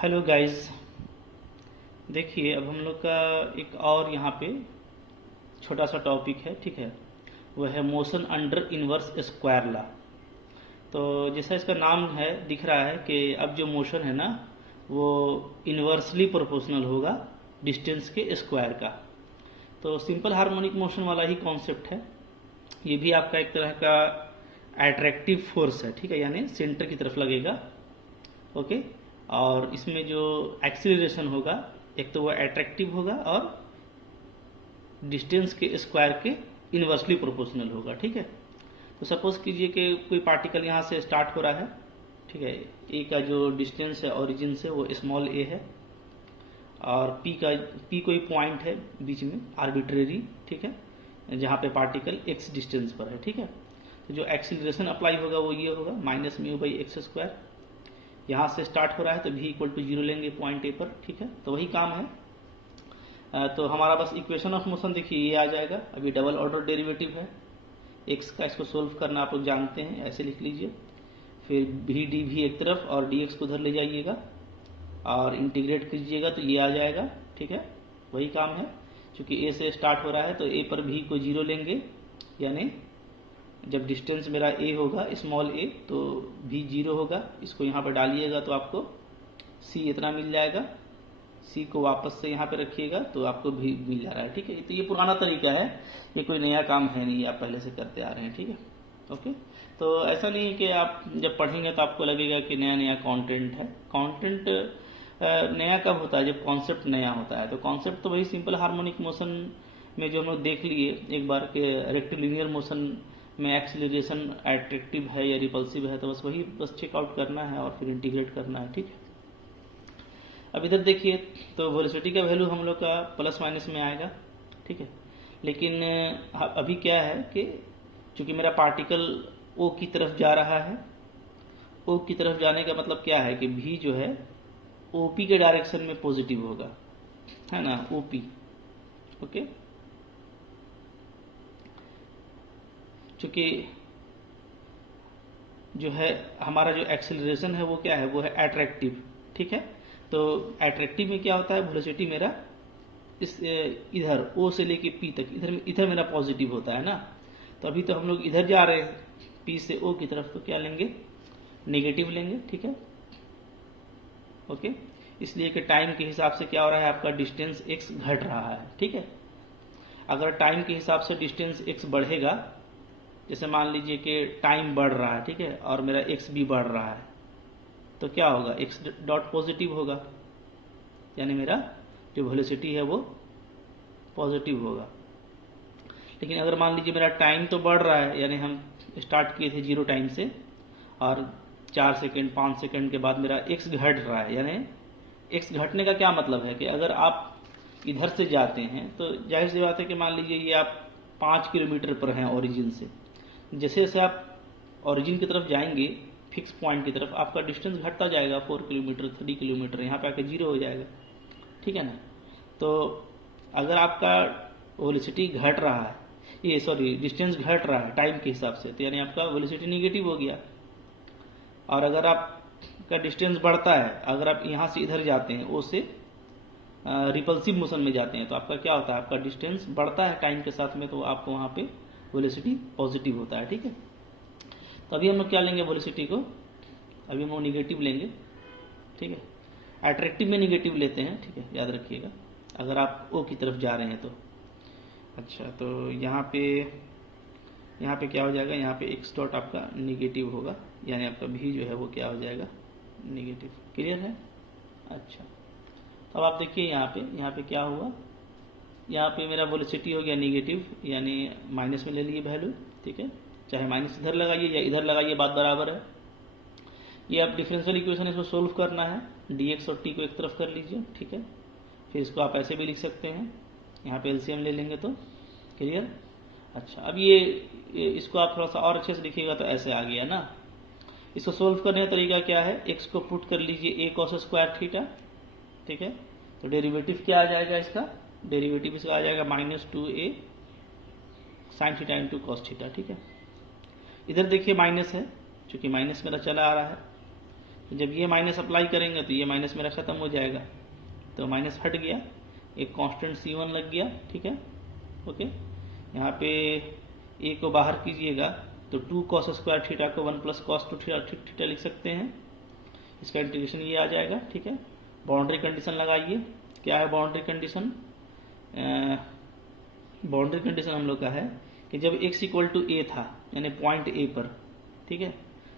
Hello guys. देखिए, अब हम लोग का एक और यहाँ पे छोटा सा टॉपिक है, ठीक है। वह है motion under inverse square law. तो जैसा इसका नाम है दिख रहा है कि अब जो मोशन है ना वो इन्वर्सली प्रोपोर्शनल होगा डिस्टेंस के स्क्वायर का। तो सिंपल हार्मोनिक मोशन वाला ही कॉन्सेप्ट है। ये भी आपका एक तरह का अट्रैक्टिव फोर्स है, ठीक है, यानी सेंटर की तरफ लगेगा। ओके। और इसमें जो एक्सीलरेशन होगा एक तो वो अट्रैक्टिव होगा और डिस्टेंस के स्क्वायर के इन्वर्सली प्रोपोर्शनल होगा, ठीक है। तो सपोज कीजिए कि कोई पार्टिकल यहाँ से स्टार्ट हो रहा है, ठीक है। ए का जो डिस्टेंस है ओरिजिन से वो स्मॉल ए है और पी कोई पॉइंट है बीच में आर्बिट्रेरी, ठीक है, जहाँ पे पार्टिकल एक्स डिस्टेंस पर है, ठीक है। तो जो एक्सीलरेशन अप्लाई होगा वो ये होगा -μ/x²। यहाँ से स्टार्ट हो रहा है तो v इक्वल टू 0 लेंगे पॉइंट ए पर, ठीक है। तो वही काम है। तो हमारा बस इक्वेशन ऑफ मोशन देखिए ये आ जाएगा। अभी डबल ऑर्डर डेरिवेटिव है x का, इसको सोल्व करना आप लोग जानते हैं, ऐसे लिख लीजिए। फिर v dv एक तरफ और dx को उधर ले जाइएगा और इंटीग्रेट कीजिएगा तो ये आ जाएगा, ठीक है। वही काम है। चूंकि a से स्टार्ट हो रहा है तो a पर v को 0 लेंगे, यानी जब डिस्टेंस मेरा a होगा स्मॉल a तो v 0 होगा। इसको यहाँ पर डालिएगा तो आपको c इतना मिल जाएगा। c को वापस से यहाँ पे रखिएगा तो आपको v मिल जा रहा है, ठीक है। तो ये पुराना तरीका है, ये कोई नया काम है नहीं, आप पहले से करते आ रहे हैं, ठीक है। ओके। तो ऐसा नहीं है कि आप जब पढ़ेंगे तो आपको लगेगा कि नया नया कंटेंट है। कंटेंट नया कब होता है? जब कॉन्सेप्ट नया होता है। तो कॉन्सेप्ट तो वही सिंपल हार्मोनिक मोशन में जो हम लोग देख लिए एक बार के रेक्टिलिनियर मोशन में एक्सीलरेशन एट्रैक्टिव है या रिपल्सिव है, तो बस वही चेकआउट करना है और फिर इंटीग्रेट करना है, ठीक है। अब इधर देखिए तो वेलोसिटी का वैल्यू हम लोग का प्लस माइनस में आएगा, ठीक है। लेकिन अभी क्या है कि चूंकि मेरा पार्टिकल ओ की तरफ जा रहा है, ओ की तरफ जाने का मतलब क्या है कि भी जो है ओपी के डायरेक्शन में पॉजिटिव होगा, है ना, ओपी। ओके। चूंकि जो है हमारा जो एक्सेलरेशन है वो क्या है, वो है अट्रैक्टिव, ठीक है। तो अट्रैक्टिव में क्या होता है, वेलोसिटी मेरा इस इधर ओ से लेके पी तक इधर मेरा पॉजिटिव होता है ना। तो अभी तो हम लोग इधर जा रहे हैं पी से ओ की तरफ, तो क्या लेंगे, नेगेटिव लेंगे, ठीक है। ओके। इसलिए कि टाइम के हिसाब से क्या हो रहा है, आपका डिस्टेंस एक्स घट रहा है, ठीक है। अगर टाइम के हिसाब से डिस्टेंस एक्स बढ़ेगा, जैसे मान लीजिए कि टाइम बढ़ रहा है, ठीक है, और मेरा एक्स भी बढ़ रहा है, तो क्या होगा, एक्स डॉट पॉजिटिव होगा, यानी मेरा जो वेलोसिटी है वो पॉजिटिव होगा। लेकिन अगर मान लीजिए मेरा टाइम तो बढ़ रहा है, यानी हम स्टार्ट किए थे 0 टाइम से और 4 सेकेंड 5 सेकेंड के बाद मेरा एक्स घट रहा है, यानी एक्स घटने का क्या मतलब है कि अगर आप इधर से जाते हैं तो जाहिर सी बात है कि मान लीजिए ये आप 5 किलोमीटर पर हैं ओरिजिन से। जैसे जैसे आप ओरिजिन की तरफ जाएंगे फिक्स पॉइंट की तरफ, आपका डिस्टेंस घटता जाएगा, 4 किलोमीटर 3 किलोमीटर, यहाँ पे आके 0 हो जाएगा, ठीक है ना। तो अगर आपका वेलोसिटी घट रहा है, ये सॉरी डिस्टेंस घट रहा है टाइम के हिसाब से, तो यानी आपका वेलोसिटी निगेटिव हो गया। और अगर आपका डिस्टेंस बढ़ता है, अगर आप यहाँ से इधर जाते हैं ओ से रिपल्सिव मोशन में जाते हैं, तो आपका क्या होता है, आपका डिस्टेंस बढ़ता है टाइम के साथ में, तो आपको वहाँ पे वेलोसिटी पॉजिटिव होता है, ठीक है। तो अभी हम लोग क्या लेंगे वेलोसिटी को, अभी हम लोग निगेटिव लेंगे, ठीक है। अट्रैक्टिव में निगेटिव लेते हैं, ठीक है, याद रखिएगा अगर आप ओ की तरफ जा रहे हैं तो। अच्छा, तो यहाँ पे क्या हो जाएगा, यहाँ पे एक्स डॉट आपका निगेटिव होगा, यानी आपका भी जो है वो क्या हो जाएगा, निगेटिव। क्लियर है? अच्छा, अब आप देखिए यहाँ पे क्या हुआ, यहाँ पे मेरा वेलोसिटी हो गया निगेटिव, यानी माइनस में ले लिए वैल्यू, ठीक है। चाहे माइनस इधर लगाइए या इधर लगाइए, बात बराबर है। ये आप डिफरेंशियल इक्वेशन इसको सोल्व करना है, dx और t को एक तरफ कर लीजिए, ठीक है। फिर इसको आप ऐसे भी लिख सकते हैं, यहाँ पे एलसीएम ले लेंगे तो। क्लियर? अच्छा, अब ये इसको आप थोड़ा सा और अच्छे से लिखिएगा तो ऐसे आ गया ना। इसको सोल्व करने का तरीका क्या है, x को पुट कर लीजिए a cos स्क्वायर थीटा, ठीक है। तो डेरिवेटिव क्या आ जाएगा इसका, डेरिवेटिव इसका आ जाएगा -2a sin theta into cos theta, ठीक है। इधर देखिए माइनस है, चूंकि माइनस मेरा चला आ रहा है, जब ये माइनस अप्लाई करेंगे तो ये माइनस मेरा खत्म हो जाएगा, तो माइनस हट गया, एक कांस्टेंट C1 लग गया, ठीक है। ओके, यहाँ पे ए को बाहर कीजिएगा तो 2 cos स्क्वायर थीटा को 1 प्लस कॉस 2 थीटा लिख सकते हैं, इसका इंटीग्रेशन ये आ जाएगा, ठीक है। बाउंड्री कंडीशन लगाइए, क्या है बाउंड्री कंडीशन? बाउंड्री कंडीशन हम लोग का है कि जब x इक्वल टू ए था, यानी पॉइंट ए पर, ठीक है,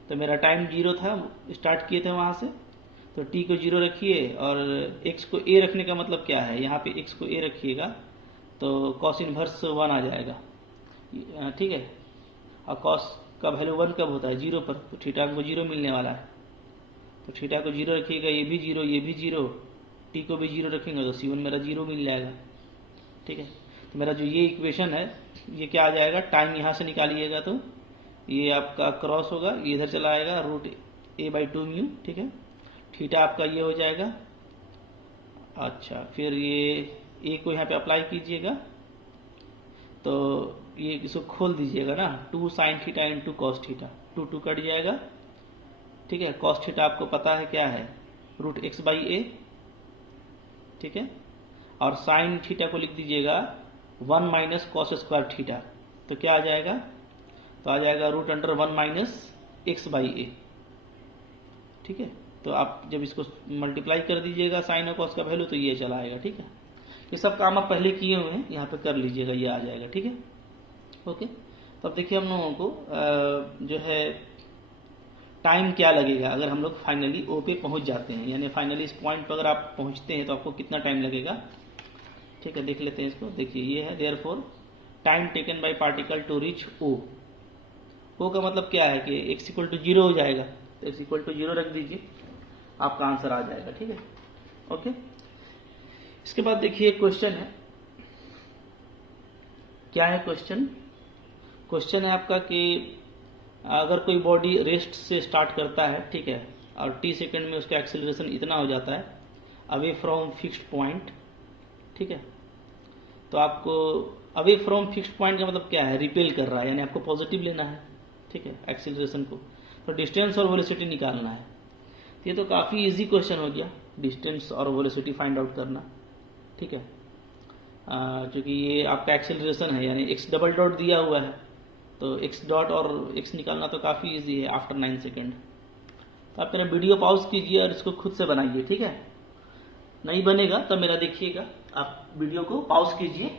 तो मेरा टाइम 0 था, स्टार्ट किए थे वहां से, तो t को 0 रखिए और x को a रखने का मतलब क्या है, यहाँ पे x को a रखिएगा तो कॉस इनवर्स 1 आ जाएगा, ठीक है। और कॉस का वैल्यू 1 कब होता है? 0 पर, तो थीटा को 0 मिलने वाला है, तो थीटा को 0 रखिएगा, ये भी 0, ये भी 0, t को भी 0 रखेंगे तो C1 मेरा 0 मिल जाएगा, ठीक है। तो मेरा जो ये इक्वेशन है ये क्या आ जाएगा, टाइम यहाँ से निकालिएगा तो ये आपका क्रॉस होगा, ये इधर चला आएगा √a/2 म्यू, ठीक है। थीटा आपका ये हो जाएगा। अच्छा, फिर ये a को यहाँ पे अप्लाई कीजिएगा तो ये इसको खोल दीजिएगा ना, 2 sin theta into cos theta, 2 cut जाएगा, ठीक है। कॉस थीटा आपको पता है क्या है, √x/a, ठीक है। और साइन थीटा को लिख दीजिएगा 1 माइनस कॉस स्क्वायर थीटा, तो क्या आ जाएगा, तो आ जाएगा √1 - x/a, ठीक है। तो आप जब इसको मल्टीप्लाई कर दीजिएगा साइन और कॉस का वैल्यू तो ये चला आएगा, ठीक है। ये सब काम आप पहले किए हुए हैं, यहाँ पे कर लीजिएगा, ये आ जाएगा, ठीक है। ओके, तो अब देखिए हम लोगों को जो है टाइम क्या लगेगा अगर हम लोग फाइनली ओ पे पहुंच जाते हैं, यानी फाइनली इस पॉइंट पर अगर आप पहुंचते हैं तो आपको कितना टाइम लगेगा, ठीक है। देख लेते हैं इसको, देखिए ये है therefore time taken by particle to reach O. O का मतलब क्या है कि x इक्वल टू 0 हो जाएगा, तो x इक्वल टू 0 रख दीजिए, आपका आंसर आ जाएगा, ठीक है। ओके, इसके बाद देखिए क्वेश्चन है, क्या है क्वेश्चन? क्वेश्चन है आपका कि अगर कोई बॉडी रेस्ट से स्टार्ट करता है, ठीक है, और t सेकंड में उसका एक्सेलरेशन इतना हो जाता है अवे फ्रॉम फिक्स्ड पॉइंट, ठीक है, तो आपको अवे फ्रॉम फिक्स्ड पॉइंट का मतलब क्या है, रिपेल कर रहा है, यानी आपको पॉजिटिव लेना है, ठीक है, एक्सेलरेशन को, तो डिस्टेंस और वेलोसिटी निकालना है। ये तो काफ़ी इजी क्वेश्चन हो गया, डिस्टेंस और वेलोसिटी फाइंड आउट करना, ठीक है। क्योंकि ये आपका एक्सेलरेशन है, यानी x डबल डॉट दिया हुआ है, तो x डॉट और x निकालना तो काफ़ी इजी है आफ्टर 9 सेकेंड। तो आप मेरा वीडियो पॉज कीजिए और इसको खुद से बनाइए, ठीक है। नहीं बनेगा तो मेरा देखिएगा, आप वीडियो को पॉज कीजिए।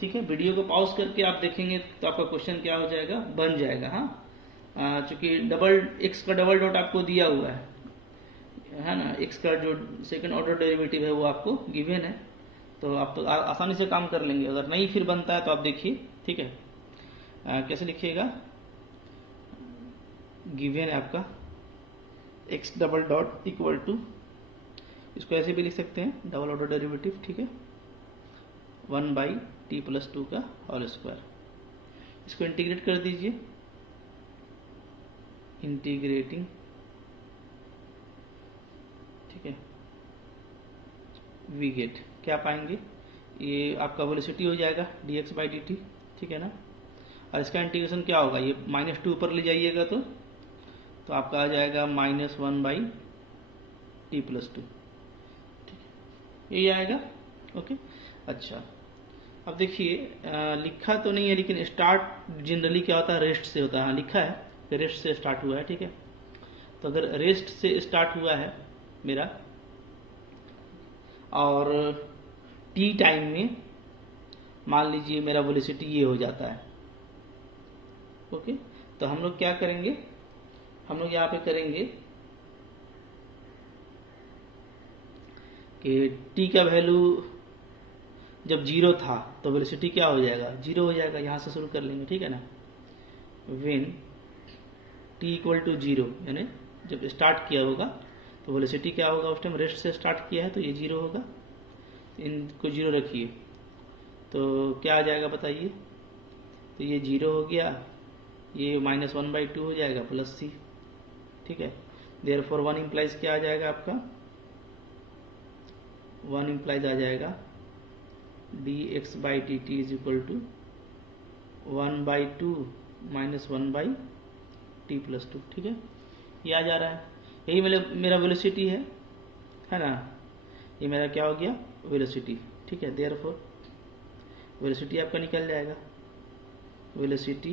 ठीक है, वीडियो को पॉज करके आप देखेंगे तो आपका क्वेश्चन क्या हो जाएगा, बन जाएगा। हाँ, चूंकि x का डबल डॉट आपको दिया हुआ है ना, x का जो सेकंड ऑर्डर डेरिवेटिव है वो आपको गिवन है, तो आप तो आसानी से काम कर लेंगे। अगर नहीं फिर बनता है तो आप देखिए, ठीक है। कैसे लिखिएगा, गिवन है आपका x double dot equal to, इसको ऐसे भी लिख सकते हैं डबल ऑर्डर डेरिवेटिव, ठीक है, 1/t + 2 का होल स्क्वायर। इसको इंटीग्रेट कर दीजिए, इंटीग्रेटिंग, ठीक है, वी गेट क्या पाएंगे, ये आपका वेलोसिटी हो जाएगा dx/dt, ठीक है ना। और इसका इंटीग्रेशन क्या होगा, ये -2 ऊपर ले जाइएगा तो आपका आ जाएगा -1/t + 2, ठीक है, ये आएगा। ओके, अच्छा, अब देखिए लिखा तो नहीं है, लेकिन स्टार्ट जनरली क्या होता है, रेस्ट से होता है। हाँ, लिखा है कि रेस्ट से स्टार्ट हुआ है, ठीक है। तो अगर रेस्ट से स्टार्ट हुआ है मेरा और टी टाइम में मान लीजिए मेरा वेलोसिटी ये हो जाता है, ओके, तो हम लोग क्या करेंगे, हम लोग यहाँ पे करेंगे कि टी का वैल्यू जब 0 था तो वेलोसिटी क्या हो जाएगा, 0 हो जाएगा। यहाँ से शुरू कर लेंगे, ठीक है ना। व्हेन t = 0, यानी जब स्टार्ट किया होगा तो वेलोसिटी क्या होगा, उस टाइम रेस्ट से स्टार्ट किया है तो ये 0 होगा, इनको 0 रखिए, तो क्या आ जाएगा बताइए, तो ये 0 हो गया, ये -1/2 हो जाएगा प्लस c, ठीक है। देयरफॉर 1 इम्प्लाइज क्या आ जाएगा आपका, 1 इम्प्लाइज आ जाएगा dx/dt is equal to 1/2 - 1/t + 2, ठीक है। ये आ जा रहा है, यही मेरा वेलोसिटी है ना, ये मेरा क्या हो गया वेलोसिटी, ठीक है। देयरफॉर वेलोसिटी आपका निकल जाएगा, वेलोसिटी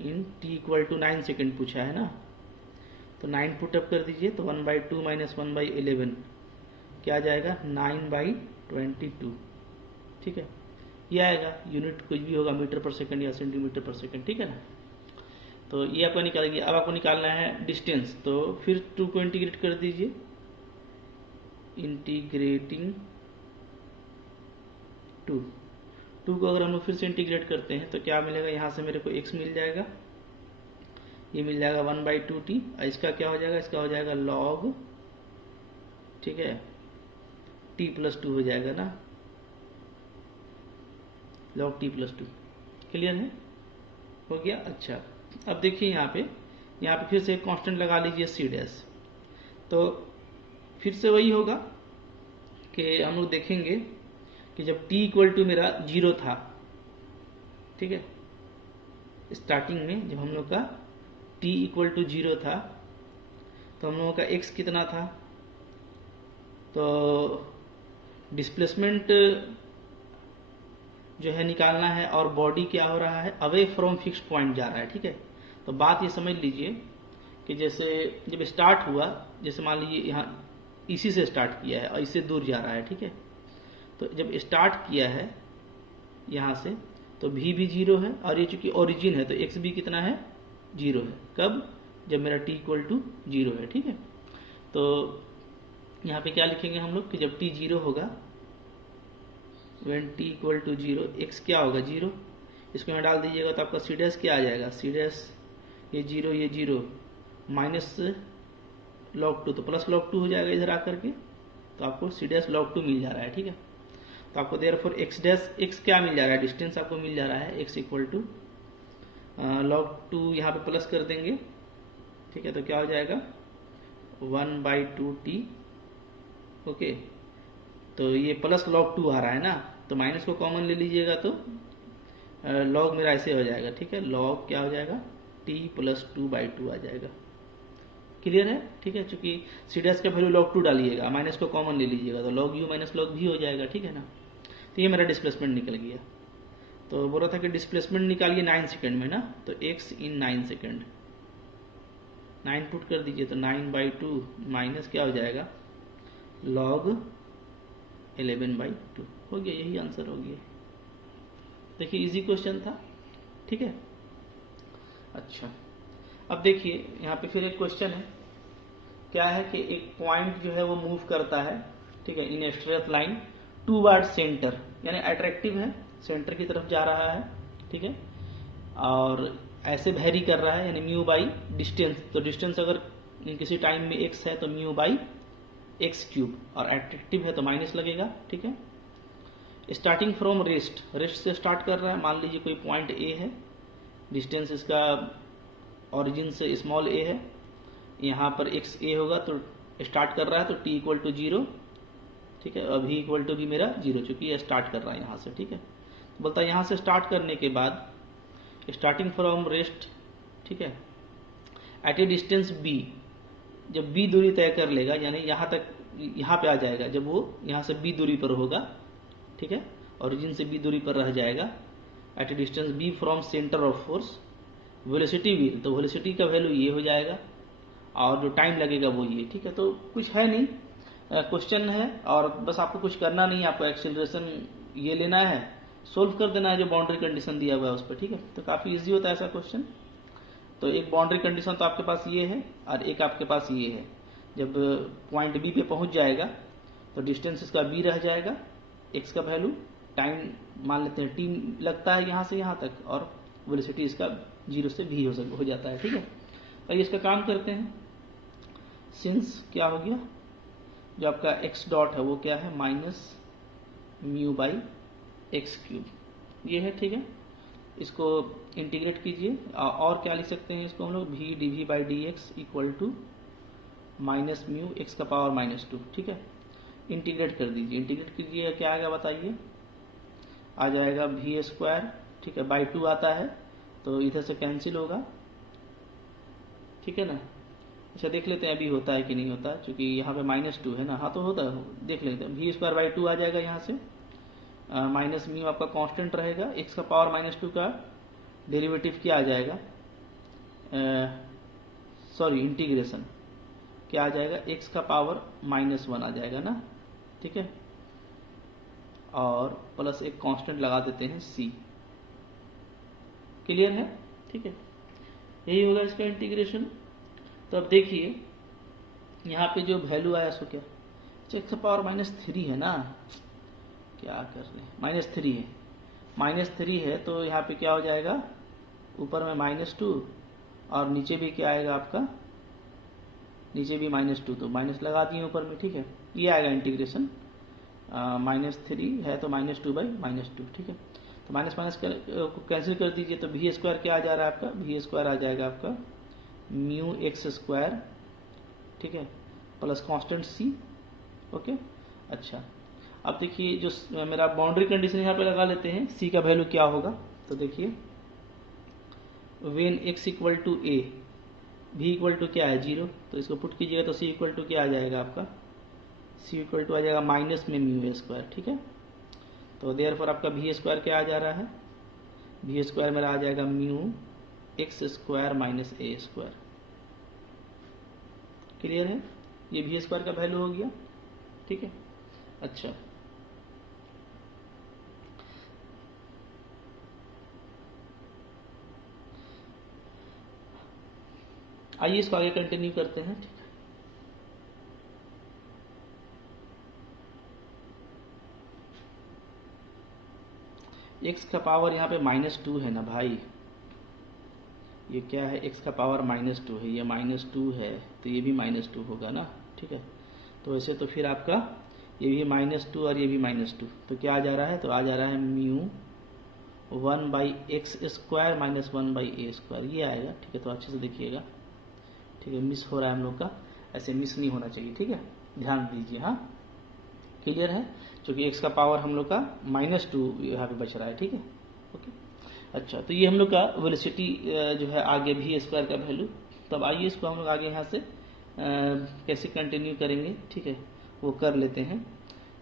इन t = 9 सेकेंड पूछा है ना, तो 9 पुटअप कर दीजिए, तो 1/2 - 1/11 क्या आ जाएगा 9/22, ठीक है। ये आएगा, यूनिट कुछ भी होगा, मीटर पर सेकंड या सेंटीमीटर पर सेकंड, ठीक है ना। तो ये आपको निकालेंगे। अब आपको निकालना है डिस्टेंस, तो फिर 2 को इंटीग्रेट कर दीजिए, इंटीग्रेटिंग 2 को अगर हम लोग फिर से इंटीग्रेट करते हैं तो क्या मिलेगा, यहाँ से मेरे को x मिल जाएगा, ये मिल जाएगा 1/2t, इसका क्या हो जाएगा, इसका हो जाएगा log, ठीक है, t + 2 हो जाएगा ना, log t + 2। क्लियर है, हो गया। अच्छा, अब देखिए यहाँ पे फिर से एक कांस्टेंट लगा लीजिए c', तो फिर से वही होगा कि हम लोग देखेंगे कि जब t = मेरा 0 था, ठीक है, स्टार्टिंग में जब हम लोग का t = 0 था, तो हम लोगों का x कितना था, तो डिस्प्लेसमेंट जो है निकालना है, और बॉडी क्या हो रहा है, अवे फ्रॉम फिक्स्ड पॉइंट जा रहा है, ठीक है। तो बात ये समझ लीजिए कि जैसे जब स्टार्ट हुआ, जैसे मान लीजिए यहाँ इसी से स्टार्ट किया है और इससे दूर जा रहा है, ठीक है। तो जब स्टार्ट किया है यहाँ से, तो v भी 0 है, और ये चूंकि ओरिजिन है तो x भी कितना है 0 है। कब, जब मेरा t = 0 है, ठीक है। तो यहाँ पे क्या लिखेंगे हम लोग कि जब t 0 होगा, when t = 0, x क्या होगा 0, इसको यहाँ डाल दीजिएगा तो आपका c' क्या आ जाएगा, c' ये 0 ये 0 माइनस log 2, तो प्लस log 2 हो जाएगा इधर आकर के, तो आपको c' log 2 मिल जा रहा है, ठीक है। तो आपको देयरफॉर x क्या मिल जा रहा है, डिस्टेंस आपको मिल जा रहा है, x = log 2, यहाँ पे प्लस कर देंगे, ठीक है। तो क्या हो जाएगा 1/2t, ओके। तो ये प्लस log 2 आ रहा है ना, तो माइनस को कॉमन ले लीजिएगा तो log मेरा ऐसे हो जाएगा, ठीक है। log क्या हो जाएगा t + 2/2 आ जाएगा। क्लियर है, ठीक है। चूंकि c' का वैल्यू log 2 डालिएगा, माइनस को कॉमन ले लीजिएगा, तो log u - log v हो जाएगा, ठीक है ना। तो ये मेरा डिस्प्लेसमेंट निकल गया। तो बोल रहा था कि डिस्प्लेसमेंट निकालिए 9 सेकंड में ना, तो x इन 9 सेकंड, 9 पुट कर दीजिए, तो 9/2 माइनस क्या हो जाएगा log 11/2 हो गया, यही आंसर हो गया। देखिए इजी क्वेश्चन था, ठीक है। अच्छा, अब देखिए यहाँ पे फिर एक क्वेश्चन है, क्या है कि एक पॉइंट जो है वो मूव करता है, ठीक है, in straight line toward centre, यानी अट्रैक्टिव है, सेंटर की तरफ जा रहा है, ठीक है, और ऐसे वेरी कर रहा है, यानी μ/, डिस्टेंस, तो डिस्टेंस अगर किसी टाइम में x है तो μ/x3, और अट्रैक्टिव है तो माइनस लगेगा, ठीक है। स्टार्टिंग फ्रॉम रेस्ट से स्टार्ट कर रहा है, मान लीजिए कोई पॉइंट A है, डिस्टेंस इसका ओरिजिन से स्मॉल a है, यहाँ पर x a होगा, तो स्टार्ट कर रहा है तो t = 0, ठीक है, और v = भी मेरा 0, चूंकि ये स्टार्ट कर रहा है यहाँ से, ठीक है। बोलता है यहाँ से स्टार्ट करने के बाद स्टार्टिंग फ्रॉम रेस्ट, ठीक है, एट ए डिस्टेंस b, जब b दूरी तय कर लेगा, यानी यहाँ तक, यहाँ पे आ जाएगा, जब वो यहाँ से b दूरी पर होगा, ठीक है, ओरिजिन से b दूरी पर रह जाएगा, at a distance b from centre of force, velocity v, तो वेलोसिटी का वैल्यू ये हो जाएगा, और जो टाइम लगेगा वो ये, ठीक है। तो कुछ है नहीं, क्वेश्चन है, और बस आपको कुछ करना नहीं है, आपको एक्सीलरेशन ये लेना है, सोल्व कर देना है जो बाउंड्री कंडीशन दिया हुआ है उस पर, ठीक है। तो काफी इजी होता है ऐसा क्वेश्चन। तो एक बाउंड्री कंडीशन तो आपके पास ये है, और एक आपके पास ये है, जब पॉइंट बी पे पहुंच जाएगा तो डिस्टेंस इसका b रह जाएगा, x का वैल्यू, टाइम मान लेते हैं t लगता है यहाँ से यहाँ तक, और वेलोसिटी इसका 0 से v हो जाता है, ठीक है। तो इसका काम करते हैं, सिंस क्या हो गया, जो आपका x डॉट है वो क्या है -μ/x3, ये है, ठीक है। इसको इंटीग्रेट कीजिए और क्या लिख सकते हैं इसको हम लोग v d v by d x equal to minus mu x का पावर -2, ठीक है। इंटीग्रेट कर दीजिए, इंटीग्रेट कीजिए क्या आएगा बताइए, आ जाएगा वी स्क्वायर, ठीक है, बाई 2 आता है तो इधर से कैंसिल होगा, ठीक है ना। अच्छा देख लेते हैं अभी होता है कि नहीं होता है, क्योंकि यहाँ पे -2 है ना, हाँ तो होता है, देख लेते हैं। वी स्क्वायर बाई 2 आ जाएगा यहाँ से, माइनस म्यू आपका कांस्टेंट रहेगा, एक्स का पावर -2 का डेरिवेटिव क्या आ जाएगा, सॉरी इंटीग्रेशन क्या आ जाएगा, एक्स का पावर -1 आ जाएगा ना, ठीक है, और प्लस एक कांस्टेंट लगा देते हैं सी। क्लियर है, ठीक है, यही होगा इसका इंटीग्रेशन। तो अब देखिए यहाँ पे जो वैल्यू आया सो क्या, एक्स का पावर -3 है ना, क्या कर रहे हैं, -3 है, -3 है तो यहाँ पे क्या हो जाएगा, ऊपर में -2 और नीचे भी क्या आएगा आपका, नीचे भी -2, तो माइनस लगा दिए ऊपर में, ठीक है, ये आएगा इंटीग्रेशन। -3 है तो -2 बाई -2, ठीक है, तो माइनस माइनस को कैंसिल कर दीजिए, तो वी स्क्वायर क्या आ जा रहा है आपका, वी स्क्वायर आ जाएगा आपका म्यू एक्स स्क्वायर, ठीक है, प्लस कांस्टेंट सी, ओके। अच्छा अब देखिए जो मेरा बाउंड्री कंडीशन यहाँ पे लगा लेते हैं, सी का वैल्यू क्या होगा, तो देखिए when x equal to a, v equal to क्या है 0, तो इसको पुट कीजिएगा तो सी इक्वल टू क्या आ जाएगा आपका, सी इक्वल टू आ जाएगा माइनस में म्यू स्क्वायर, ठीक है। तो देयरफॉर आपका वी स्क्वायर क्या आ जा रहा है, वी स्क्वायर मेरा आ जाएगा म्यू एक्स स्क्वायर माइनस ए स्क्वायर। क्लियर है, ये वी स्क्वायर का वैल्यू हो गया, ठीक है। अच्छा आइए इसको आगे कंटिन्यू करते हैं, ठीक है। एक्स का पावर यहाँ पे -2 है ना भाई, ये क्या है, एक्स का पावर -2 है, ये -2 है तो ये भी -2 होगा ना, ठीक है। तो ऐसे तो फिर आपका ये भी -2 और ये भी -2, तो क्या आ जा रहा है, तो आ जा रहा है mu 1 by x square minus 1 by a square, ये आएगा, ठीक है। तो अच्छे से देखिएगा, ठीक है, मिस हो रहा है हम लोग का, ऐसे मिस नहीं होना चाहिए, ठीक है, ध्यान दीजिए, हाँ क्लियर है, क्योंकि एक्स का पावर हम लोग का -2 यहाँ पे बच रहा है, ठीक है, ओके। अच्छा तो ये हम लोग का वेलोसिटी जो है आगे वी स्क्वायर का वैल्यू। तब आइए इसको हम लोग आगे यहाँ से कैसे कंटिन्यू करेंगे, ठीक है, वो कर लेते हैं।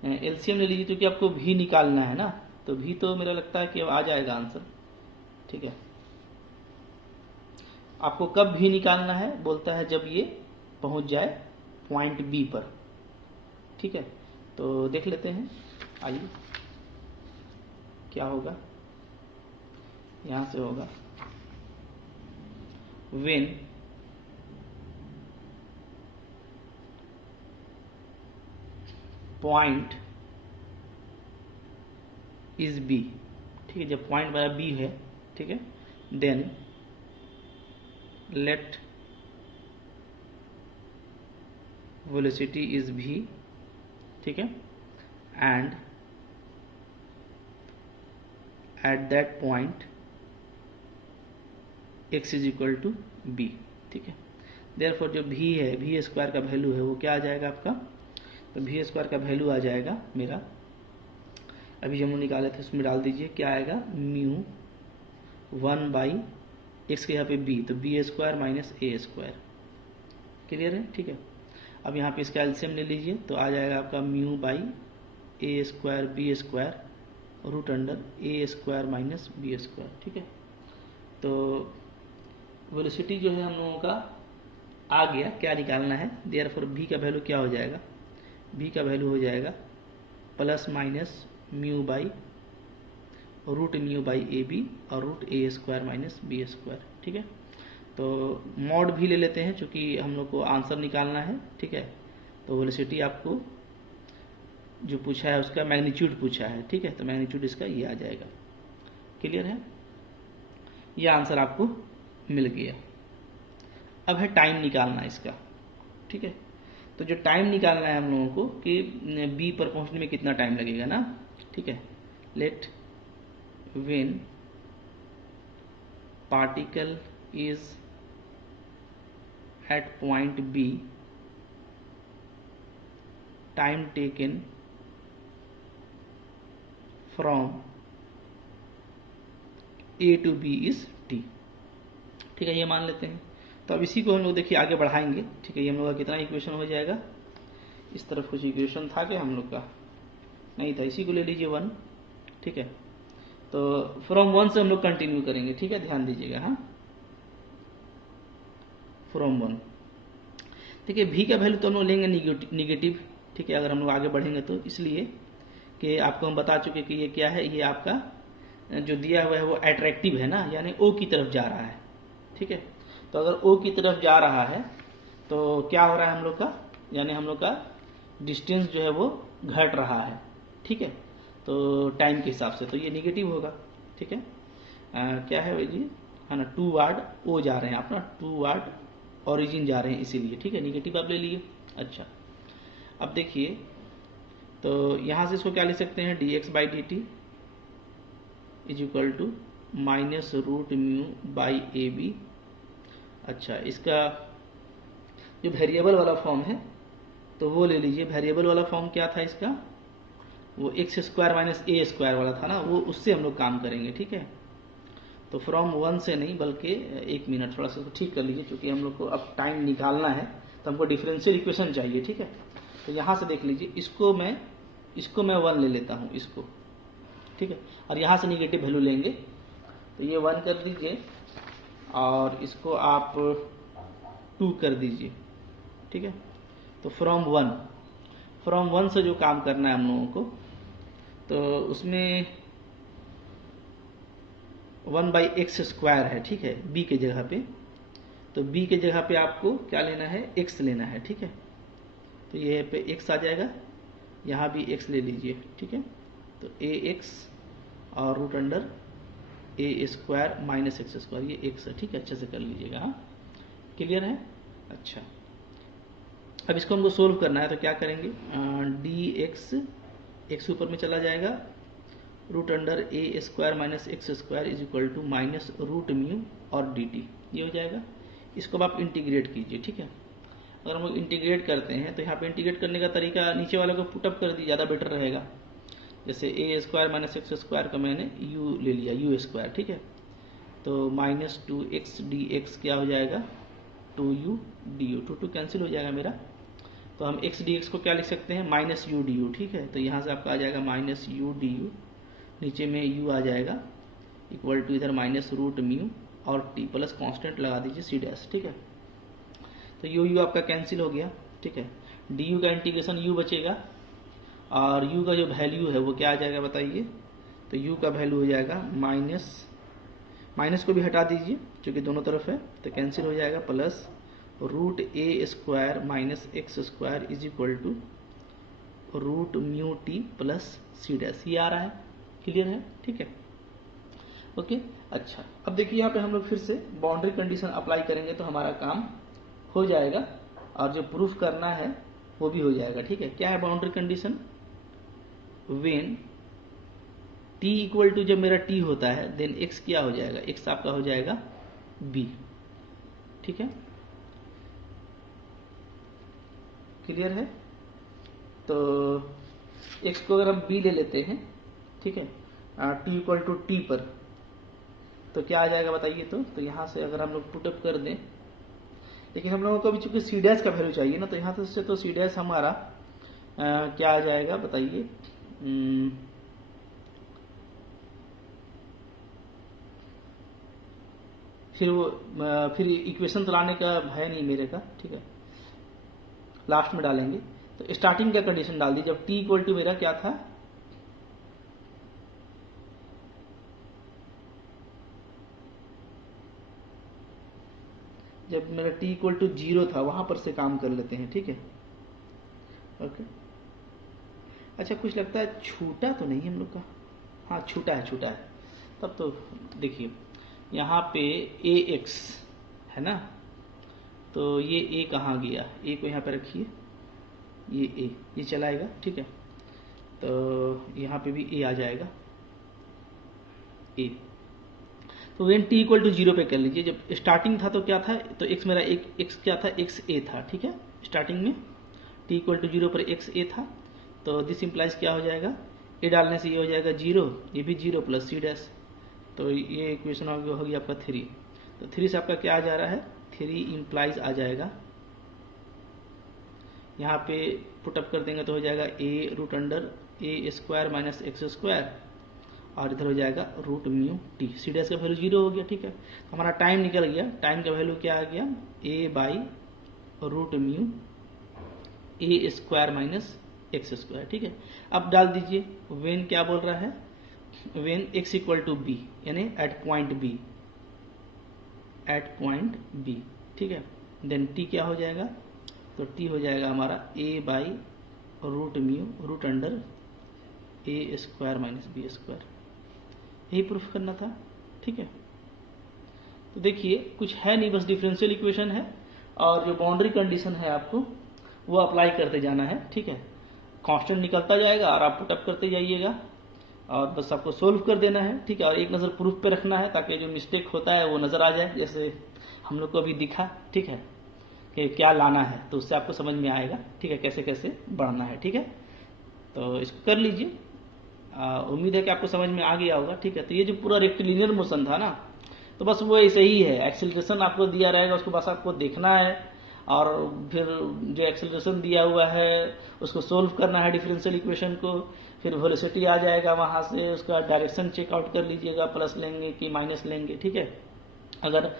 एलसीएम ले लीजिए, क्योंकि आपको वी निकालना है ना, तो वी तो मेरा लगता है कि अब आ जाएगा आंसर, ठीक है। आपको कब वी निकालना है बोलता है, जब ये पहुंच जाए पॉइंट बी पर, ठीक है। तो देख लेते हैं, आइए क्या होगा, यहां से होगा when पॉइंट इज बी, ठीक है, जब पॉइंट मेरा बी है, ठीक है, देन लेट वेलोसिटी इज भी, ठीक है, and at that point x is equal to b, ठीक है। देयरफॉर जो v है, वी स्क्वायर का वैल्यू है वो क्या आ जाएगा आपका, तो वी स्क्वायर का वैल्यू आ जाएगा मेरा, अभी जो हम निकाले थे उसमें डाल दीजिए, क्या आएगा म्यू 1 बाई एक्स के यहाँ पे b, तो बी स्क्वायर माइनस ए स्क्वायर। क्लियर है, ठीक है। अब यहाँ पे इसका एलसीएम ले लीजिए, तो आ जाएगा आपका mu by a square b square root under a square minus b square, ठीक है। तो वेलोसिटी जो है हम लोगों का आ गया, क्या निकालना है, देयरफॉर v का वैल्यू क्या हो जाएगा, v का वैल्यू हो जाएगा plus minus mu by root mu by a b और root a square minus b square, ठीक है। तो मॉड भी ले लेते हैं, क्योंकि हम लोग को आंसर निकालना है, ठीक है। तो वेलोसिटी आपको जो पूछा है उसका मैग्नीट्यूड पूछा है, ठीक है, तो मैग्नीट्यूड इसका ये आ जाएगा। क्लियर है, ये आंसर आपको मिल गया। अब है टाइम निकालना इसका, ठीक है। तो जो टाइम निकालना है हम लोगों को कि बी पर पहुंचने में कितना टाइम लगेगा ना, ठीक है। Let when particle is at point B, time taken from A to B is T। ठीक है, ये मान लेते हैं। तो अब इसी को हम लोग देखिए आगे बढ़ाएंगे। ठीक है, ये हम लोग का कितना इक्वेशन हो जाएगा, इस तरफ कुछ इक्वेशन था क्या हम लोग का, नहीं था, इसी को ले लीजिए 1। ठीक है, तो फ्रॉम 1 से हम लोग कंटिन्यू करेंगे। ठीक है, ध्यान दीजिएगा। हाँ, फ्रॉम 1। ठीक है, भी का वैल्यू तो हम लोग लेंगे निगेटिव। ठीक है, अगर हम लोग आगे बढ़ेंगे तो, इसलिए कि आपको हम बता चुके कि ये क्या है, ये आपका जो दिया हुआ है वो अट्रैक्टिव है ना, यानी ओ की तरफ जा रहा है। ठीक है, तो अगर ओ की तरफ जा रहा है तो क्या हो रहा है हम लोग का, यानी हम लोग का डिस्टेंस जो है वो घट रहा है। ठीक है, तो टाइम के हिसाब से तो ये निगेटिव होगा। ठीक है, क्या है जी, है ना, टू वार्ड ओ जा रहे हैं आप ना, टू वार्ड ओरिजिन जा रहे हैं, इसीलिए। ठीक है, निगेटिव आप ले लिए। अच्छा, अब देखिए, तो यहां से इसको क्या लिख सकते हैं, dx by d t is equal to minus root mu by a b. अच्छा, इसका जो वेरिएबल वाला फॉर्म है तो वो ले लीजिए। वेरिएबल वाला फॉर्म क्या था इसका, वो एक्स स्क्वायर माइनस ए स्क्वायर वाला था ना, वो उससे हम लोग काम करेंगे। ठीक है, तो फ्रॉम 1 से नहीं, बल्कि 1 मिनट थोड़ा सा ठीक कर लीजिए, क्योंकि हम लोग को अब टाइम निकालना है, तो हमको डिफरेंशियल इक्वेशन चाहिए। ठीक है, तो यहां से देख लीजिए, इसको मैं 1 ले लेता हूं, इसको। ठीक है, और यहां से निगेटिव वैल्यू लेंगे, तो ये 1 कर दीजिए और इसको आप 2 कर दीजिए। ठीक है, तो फ्रॉम 1 से जो काम करना है हम लोगों को, तो उसमें 1 बाई एक्स स्क्वायर है। ठीक है, बी के जगह पे, तो बी के जगह पे आपको क्या लेना है, एक्स लेना है। ठीक है, तो ये पे एक्स आ जाएगा, यहाँ भी एक्स ले लीजिए। ठीक है, तो ए एक्स और root under a square minus x square, ये एक्स है। ठीक है, अच्छे से कर लीजिएगा। हाँ, क्लियर है। अच्छा, अब इसको हमको सोल्व करना है, तो क्या करेंगे, डी एक्स ऊपर में चला जाएगा, root under a square minus x square is equal to minus root mu और डी टी, ये हो जाएगा। इसको अब आप इंटीग्रेट कीजिए। ठीक है, अगर हम लोग इंटीग्रेट करते हैं तो यहाँ पे इंटीग्रेट करने का तरीका नीचे वाले को पुटअप कर दी, ज़्यादा बेटर रहेगा। जैसे ए स्क्वायर माइनस एक्स स्क्वायर का मैंने यू ले लिया, यू स्क्वायर। ठीक है, तो माइनस 2x डी एक्स क्या हो जाएगा, 2u डी यू, 2 कैंसिल हो जाएगा मेरा। तो हम x डी एक्स को क्या लिख सकते हैं, माइनस यू डी यू। ठीक है, तो यहाँ से आपका आ जाएगा माइनस यू डी यू, नीचे में u आ जाएगा, इक्वल टू इधर माइनस रूट म्यू और t प्लस कांस्टेंट लगा दीजिए सी डैश। ठीक है, तो यू आपका कैंसिल हो गया। ठीक है, डी यू का इंटीग्रेशन u बचेगा, और u का जो वैल्यू है वो क्या आ जाएगा बताइए, तो u का वैल्यू हो जाएगा माइनस को भी हटा दीजिए क्योंकि दोनों तरफ है, तो कैंसिल हो जाएगा, plus root a square minus x square is equal to root mu t plus c dash, ये आ रहा है। क्लियर है। ठीक है, ओके। अच्छा, अब देखिए यहाँ पे हम लोग फिर से बाउंड्री कंडीशन अप्लाई करेंगे तो हमारा काम हो जाएगा, और जो प्रूफ करना है वो भी हो जाएगा। ठीक है, क्या है boundary condition, when t equal to, जब मेरा t होता है देन x क्या हो जाएगा, x आपका हो जाएगा b। ठीक है, क्लियर है। तो x को अगर हम b ले लेते हैं, ठीक है, t इक्वल टू t पर, तो क्या आ जाएगा बताइए। तो यहां से अगर हम लोग पुटअप कर दें, लेकिन हम लोगों को अभी चूंकि सी डैश का वैल्यू चाहिए ना, तो यहां से तो सी डैश हमारा क्या आ जाएगा बताइए, फिर इक्वेशन तो लाने का है नहीं मेरे का। ठीक है, लास्ट में डालेंगे। तो स्टार्टिंग का कंडीशन डाल दी, जब t इक्वल टू मेरा क्या था, जब मेरा t इक्वल टू 0 था, वहां पर से काम कर लेते हैं। ठीक है, ओके। अच्छा, कुछ लगता है छूटा तो नहीं हम लोग का, हाँ छूटा है। तब तो देखिए यहाँ पे ए एक्स है ना, तो ये a कहाँ गया, a को यहाँ पे रखिए, ये a, ये चलाएगा। ठीक है, तो यहाँ पे भी a आ जाएगा, a। तो वेन टी इक्वल टू 0 पे कर लीजिए। जब स्टार्टिंग था तो क्या था, तो x मेरा x क्या था, x a था, ठीक है। स्टार्टिंग में t इक्वल टू 0 पर x a था, तो दिस इंप्लाइज क्या हो जाएगा, a डालने से ये हो जाएगा 0, ये भी 0 प्लस c डैश, तो ये इक्वेशन हो गया आपका 3। तो 3 से आपका क्या आ जा रहा है, 3 इंप्लाइज आ जाएगा, यहाँ पे पुटअप कर देंगे तो हो जाएगा a root under a square minus x square, और इधर हो जाएगा root mu t, c dash का वैल्यू 0 हो गया, ठीक है। तो हमारा टाइम निकल गया, टाइम का वैल्यू क्या आ गया, a by root mu a square minus x square, ठीक है। अब डाल दीजिए वेन क्या बोल रहा है, when x equal to B, यानी at point B, at point B, ठीक है। देन t क्या हो जाएगा, तो t हो जाएगा हमारा a by root mu root under a square minus b square, यही प्रूफ करना था, ठीक है। तो देखिए कुछ है नहीं, बस डिफरेंशियल इक्वेशन है, और जो बाउंड्री कंडीशन है आपको वो अप्लाई करते जाना है, ठीक है। कांस्टेंट निकलता जाएगा और आप पुटअप करते जाइएगा, और बस आपको सोल्व कर देना है, ठीक है। और एक नज़र प्रूफ पे रखना है ताकि जो मिस्टेक होता है वो नज़र आ जाए, जैसे हम लोग को अभी दिखा, ठीक है, कि क्या लाना है, तो उससे आपको समझ में आएगा, ठीक है, कैसे कैसे बढ़ना है, ठीक है। तो इसको कर लीजिए, उम्मीद है कि आपको समझ में आ गया होगा, ठीक है। तो ये जो पूरा रेक्टिलिनियर मोशन था ना, तो बस वो ऐसे ही है, एक्सेलरेशन आपको दिया रहेगा, उसको बस आपको देखना है, और फिर जो एक्सेलरेशन दिया हुआ है उसको सोल्व करना है डिफरेंशियल इक्वेशन को, फिर वेलोसिटी आ जाएगा, वहां से उसका डायरेक्शन चेकआउट कर लीजिएगा, प्लस लेंगे कि माइनस लेंगे, ठीक है। अगर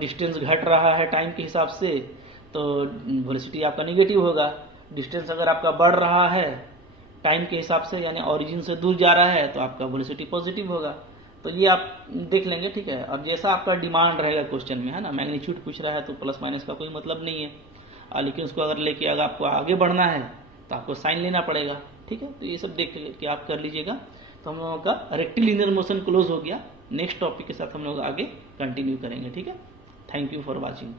डिस्टेंस घट रहा है टाइम के हिसाब से तो वेलोसिटी आपका निगेटिव होगा, डिस्टेंस अगर आपका बढ़ रहा है टाइम के हिसाब से, यानी ओरिजिन से दूर जा रहा है, तो आपका वेलोसिटी पॉजिटिव होगा। तो ये आप देख लेंगे, ठीक है। और जैसा आपका डिमांड रहेगा क्वेश्चन में, है ना, मैग्नीट्यूड पूछ रहा है तो प्लस माइनस का कोई मतलब नहीं है, लेकिन उसको अगर लेके अगर आपको आगे बढ़ना है तो आपको साइन लेना पड़ेगा, ठीक है। तो ये सब देख के आप कर लीजिएगा। तो हम लोगों का रेक्टिलिनियर मोशन क्लोज हो गया, नेक्स्ट टॉपिक के साथ हम लोग आगे कंटिन्यू करेंगे, ठीक है। Thank you for watching.